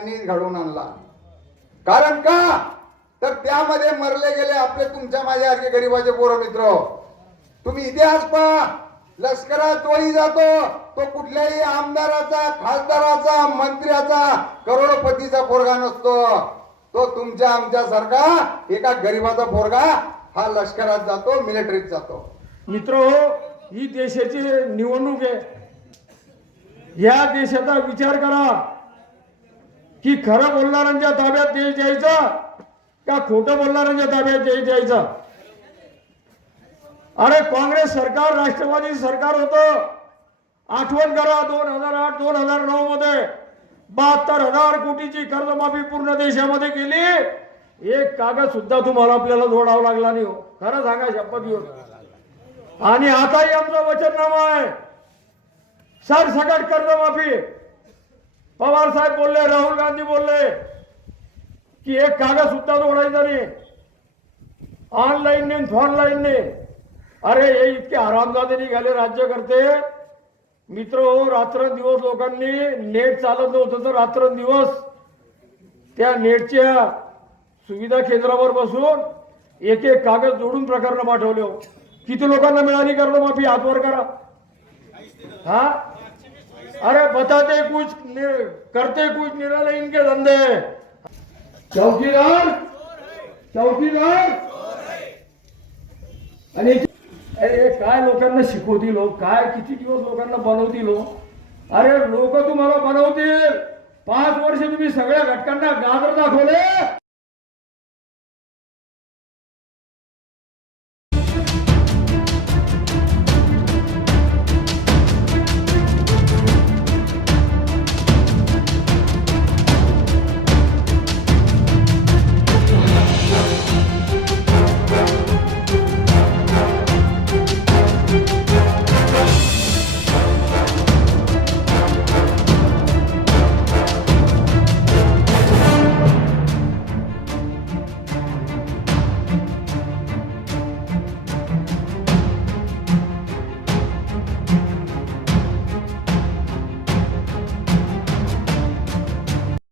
यांनी घडवून आणला. कारण का तर त्यामध्ये मरले गेले आपले तुमच्या माझ्यासारखे गरीबाचे पोरं मित्र. तुम्ही इतिहास पहा, लष्करात तोही जातो तो कुठल्याही आमदाराचा, खासदाराचा, मंत्र्याचा, करोडपतीचा पोरगा नसतो. तो तुमच्या आमच्या सारखा एका गरीबाचा पोरगा हा लष्करात जातो, मिलिटरीत जातो. मित्र, ही देशाची निवडणूक आहे. या देशाचा विचार करा की खरं बोलणाऱ्यांच्या ताब्यात देश द्यायचा का खोटं बोलणाऱ्यांच्या ताब्यात देश द्यायचा. अरे काँग्रेस सरकार राष्ट्रवादी सरकार होतं. आठवण करा 2008-2009 मध्ये 72,000 कोटीची कर्जमाफी पूर्ण देशामध्ये केली. एक कागद सुद्धा तुम्हाला आपल्याला जोडावा लागला नाही. हो, खरं सांगा, शपथ घेऊन. आणि आताही आमचं वचननामा आहे, सरसकट कर्जमाफी. पवार साहेब बोलले, राहुल गांधी बोलले की एक कागद सुद्धा जोडायचा नाही, ऑनलाईन ने ऑनलाईन ने. अरे हे इतके आरामजादे निघाले राज्यकर्ते. मित्र हो, रात्रंदिवस लोकांनी नेट चालत नव्हतं तर रात्रंदिवस त्या नेटच्या सुविधा केंद्रावर बसून एक एक कागद जोडून प्रकरण पाठवले. हो, किती लोकांना मिळाली कर्जमाफी? हातवर करा. हा, अरे बताते कुछ करते कुछ, निराले इनके धंदे. चौकीदार चौकीदार. आणि काय लोकांना शिकवतील हो, काय किती दिवस लोकांना बनवतील हो. अरे लोक तुम्हाला बनवतील. 5 वर्ष तुम्ही सगळ्या घटकांना गाजर दाखवले,